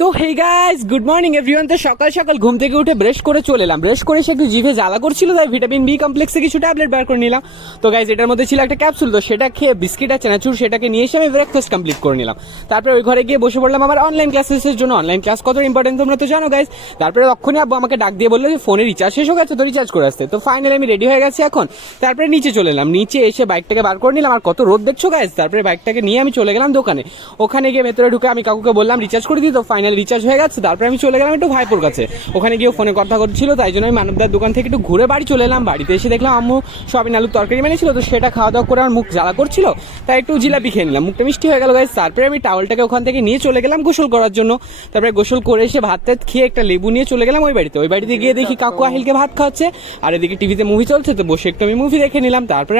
তো hey guys, good morning everyone. তো সকাল সকাল ঘুম থেকে উঠে ব্রাশ করে চলে এলাম। ব্রাশ করে এসে একটু জিভে জ্বালা করছিল, তাই ভিটামিন বি কমপ্লেক্সে কিছু ট্যাবলেট বার করে নিলাম। তো গাইস, এটার মধ্যে ছিল একটা ক্যাপসুল, তো সেটা খেয়ে বিস্কিট আর চানাচুর সেটাকে নিয়ে এসে আমি ব্রেকফাস্ট কমপ্লিট করে নিলাম। তারপরে ওই ঘরে গিয়ে বসে পড়লাম আমার অনলাইন ক্লাসেসের জন্য। অনলাইন ক্লাস কত ইম্পর্টেন্ট তোমরা তো জানো গাইস। তারপরে তখনই আব্বু আমাকে ডাক দিয়ে বললো যে ফোনে রিচার্জ শেষ হয়ে গেছে, তো রিচার্জ করে আসতে। তো ফাইনালি আমি রেডি হয়ে গেছি এখন। তারপরে নিচে চলে এলাম, নিচে এসে বাইকটাকে বার করে নিলাম। আর কত রোদ দেখছো গাইস। তারপরে বাইকটাকে নিয়ে আমি চলে গেলাম দোকানে। ওখানে গিয়ে ভেতরে ঢুকে আমি কাকুকে বললাম রিচার্জ করে দিই, তো ফাইনালি রিচার্জ হয়ে গেছে। তারপরে আমি চলে গেলাম একটু ভাইপোর কাছে। ওখানে গিয়ে ফোনে কথা করছিল, তাই জন্য আমি মানবদার দোকান থেকে একটু ঘুরে বাড়ি চলে এলাম। বাড়িতে এসে দেখলাম আম্মু সয়াবিন আলুর তরকারি বানিয়েছিল, তো সেটা খাওয়া দাওয়া করে আমার মুখ জ্বালা করছিল, তাই একটু জিলাপি খেয়ে নিলাম। মুখটা মিষ্টি হয়ে গেল গাইস। তারপরে আমি টাওয়ালটাকে ওখান থেকে নিয়ে চলে গেলাম গোসল করার জন্য। তারপরে গোসল করে এসে ভাত টাত খেয়ে একটা লেবু নিয়ে চলে গেলাম ওই বাড়িতে। ওই বাড়িতে গিয়ে দেখি কাকু আহিলকে ভাত খাওয়াচ্ছে, আর এদিকে টিভিতে মুভি চলছে, তো বসে একটু আমি মুভি দেখে নিলাম। তারপরে